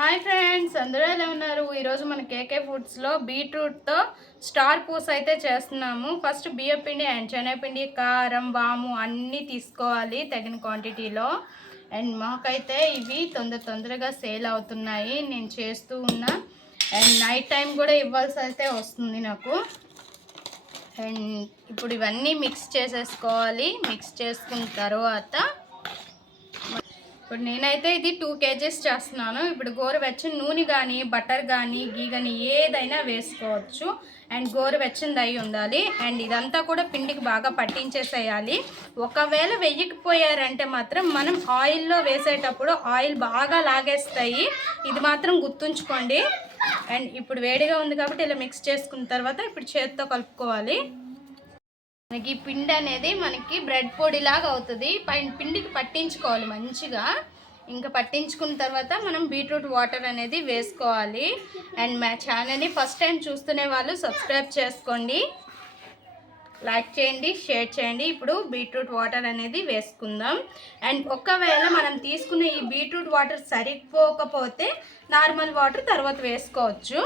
Hi friends, అందరూ ఎలా ఉన్నారు? ఈరోజు మన కేకే ఫుడ్స్లో బీట్రూట్తో స్టార్ పూస అయితే చేస్తున్నాము. ఫస్ట్ బియ్యపిండి అండ్ శనగపిండి, కారం, వాము అన్నీ తీసుకోవాలి తగిన క్వాంటిటీలో. అండ్ మాకైతే ఇవి తొందరగా సేల్ అవుతున్నాయి, నేను చేస్తూ ఉన్నా. అండ్ నైట్ టైం కూడా ఇవ్వాల్సి అయితే వస్తుంది నాకు. అండ్ ఇప్పుడు ఇవన్నీ మిక్స్ చేసేసుకోవాలి. మిక్స్ చేసుకున్న తర్వాత ఇప్పుడు నేనైతే ఇది 2 kgs చేస్తున్నాను. ఇప్పుడు గోరువెచ్చని నూనె కానీ బటర్ కానీ గీ కానీ ఏదైనా వేసుకోవచ్చు. అండ్ గోరువెచ్చనిది అయి ఉండాలి. అండ్ ఇదంతా కూడా పిండికి బాగా పట్టించేసేయాలి. ఒకవేళ వెయ్యకపోయారంటే మాత్రం మనం ఆయిల్లో వేసేటప్పుడు ఆయిల్ బాగా లాగేస్తాయి, ఇది మాత్రం గుర్తుంచుకోండి. అండ్ ఇప్పుడు వేడిగా ఉంది కాబట్టి ఇలా మిక్స్ చేసుకున్న తర్వాత ఇప్పుడు చేతితో కలుపుకోవాలి. మనకి పిండి అనేది మనకి బ్రెడ్ పొడిలాగా అవుతుంది. పైన పిండికి పట్టించుకోవాలి మంచిగా. ఇంకా పట్టించుకున్న తర్వాత మనం బీట్రూట్ వాటర్ అనేది వేసుకోవాలి. అండ్ మా ఛానల్ని ఫస్ట్ టైం చూస్తునే వాళ్ళు సబ్స్క్రైబ్ చేసుకోండి, లైక్ చేయండి, షేర్ చేయండి. ఇప్పుడు బీట్రూట్ వాటర్ అనేది వేసుకుందాం. అండ్ ఒకవేళ మనం తీసుకునే ఈ బీట్రూట్ వాటర్ సరిపోకపోతే నార్మల్ వాటర్ తర్వాత వేసుకోవచ్చు.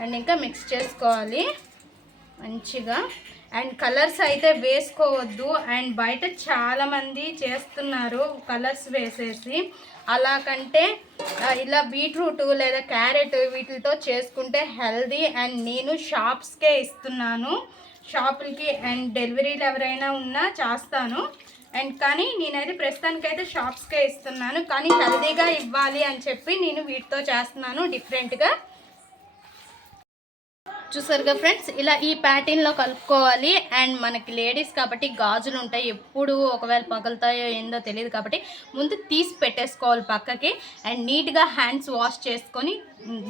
అండ్ ఇంకా మిక్స్ చేసుకోవాలి మంచిగా. అండ్ కలర్స్ అయితే వేసుకోవద్దు. అండ్ బయట చాలామంది చేస్తున్నారు కలర్స్ వేసేసి. అలా కంటే ఇలా బీట్రూట్ లేదా క్యారెట్ వీటితో చేసుకుంటే హెల్దీ. అండ్ నేను షాప్స్కే ఇస్తున్నాను, షాపులకి. అండ్ డెలివరీలు ఎవరైనా ఉన్నా చేస్తాను. అండ్ కానీ నేనైతే ప్రస్తుతానికైతే షాప్స్కే ఇస్తున్నాను. కానీ హెల్దీగా ఇవ్వాలి అని చెప్పి నేను వీటితో చేస్తున్నాను డిఫరెంట్గా. చూసారుగా ఫ్రెండ్స్, ఇలా ఈ ప్యాటర్న్లో కలుపుకోవాలి. అండ్ మనకి లేడీస్ కాబట్టి గాజులు ఉంటాయి, ఎప్పుడు ఒకవేళ పగులుతాయో ఏందో తెలియదు కాబట్టి ముందు తీసి పెట్టేసుకోవాలి పక్కకి. అండ్ నీట్గా హ్యాండ్స్ వాష్ చేసుకొని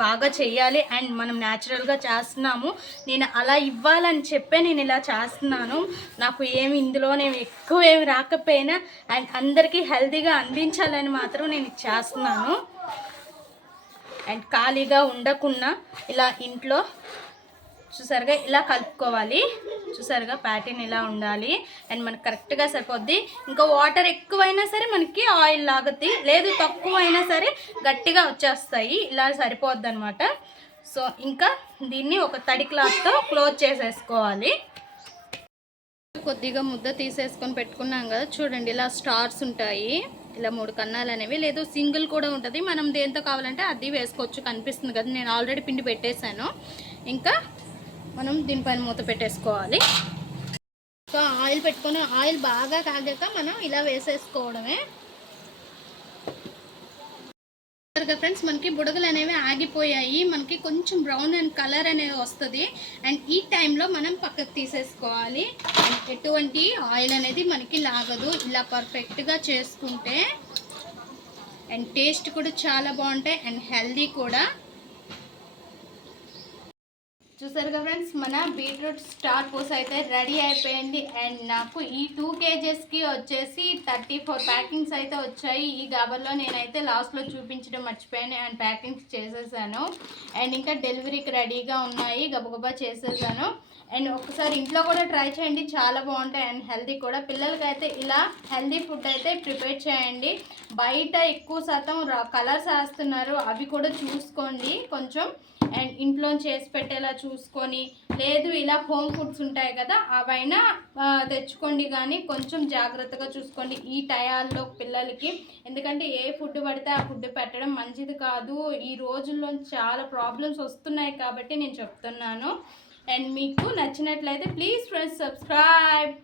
బాగా చేయాలి. అండ్ మనం న్యాచురల్గా చేస్తున్నాము, నేను అలా ఇవ్వాలని చెప్పే నేను ఇలా చేస్తున్నాను. నాకు ఏమి ఇందులోనే ఎక్కువ ఏమి రాకపోయినా అండ్ అందరికీ హెల్తీగా అందించాలని మాత్రం నేను చేస్తున్నాను. అండ్ ఖాళీగా ఉండకుండా ఇలా ఇంట్లో చూసారుగా ఇలా కలుపుకోవాలి. చూసారుగా ప్యాటర్న్ ఇలా ఉండాలి. అండ్ మనకు కరెక్ట్గా సరిపోద్ది. ఇంకా వాటర్ ఎక్కువైనా సరే మనకి ఆయిల్ లాగుద్ది, లేదు తక్కువ అయినా సరే గట్టిగా వచ్చేస్తాయి. ఇలా సరిపోద్ది అనమాట. సో ఇంకా దీన్ని ఒక తడి క్లాత్తో క్లోజ్ చేసేసుకోవాలి. కొద్దిగా ముద్ద తీసేసుకొని పెట్టుకున్నాం కదా, చూడండి ఇలా స్టార్స్ ఉంటాయి. ఇలా 3 కన్నాలు అనేవి, లేదు సింగిల్ కూడా ఉంటుంది. మనం దేంతో కావాలంటే అది వేసుకోవచ్చు. కనిపిస్తుంది కదా, నేను ఆల్రెడీ పిండి పెట్టేశాను. ఇంకా మనం దీనిపైన మూత పెట్టేసుకోవాలి. సో ఆయిల్ పెట్టుకొని ఆయిల్ బాగా కాగాక మనం ఇలా వేసేసుకోవడమే. ఫ్రెండ్స్, మనకి బుడగలు అనేవి ఆగిపోయాయి. మనకి కొంచెం బ్రౌన్ అండ్ కలర్ అనేది వస్తుంది. అండ్ ఈ టైంలో మనం పక్కకు తీసేసుకోవాలి. ఎటువంటి ఆయిల్ అనేది మనకి లాగదు. ఇలా పర్ఫెక్ట్గా చేసుకుంటే అండ్ టేస్ట్ కూడా చాలా బాగుంటాయి అండ్ హెల్దీ కూడా. చూసారుగా ఫ్రెండ్స్, మన బీట్రూట్ స్టార్ పూస అయితే రెడీ అయిపోయింది. అండ్ నాకు ఈ 2 kgsకి వచ్చేసి 34 ప్యాకింగ్స్ అయితే వచ్చాయి. ఈ గాబర్లో నేనైతే లాస్ట్లో చూపించడం మర్చిపోయాను అండ్ ప్యాకింగ్స్ చేసేసాను. అండ్ ఇంకా డెలివరీకి రెడీగా ఉన్నాయి, గబగబా చేసేసాను. అండ్ ఒకసారి ఇంట్లో కూడా ట్రై చేయండి, చాలా బాగుంటాయి అండ్ హెల్దీ కూడా. పిల్లలకైతే ఇలా హెల్దీ ఫుడ్ అయితే ప్రిపేర్ చేయండి. బయట ఎక్కువ శాతం కలర్స్ వేస్తున్నారు, అవి కూడా చూసుకోండి కొంచెం. అండ్ ఇంట్లో చేసి పెట్టేలా చూసుకొని, లేదు ఇలా హోమ్ ఫుడ్స్ ఉంటాయి కదా అవైనా తెచ్చుకోండి. కానీ కొంచెం జాగ్రత్తగా చూసుకోండి ఈ టయాల్లో పిల్లలకి. ఎందుకంటే ఏ ఫుడ్ పడితే ఆ ఫుడ్ పెట్టడం మంచిది కాదు. ఈ రోజుల్లో చాలా ప్రాబ్లమ్స్ వస్తున్నాయి కాబట్టి నేను చెప్తున్నాను. అండ్ మీకు నచ్చినట్లయితే ప్లీజ్ ఫ్రెండ్స్ సబ్స్క్రైబ్.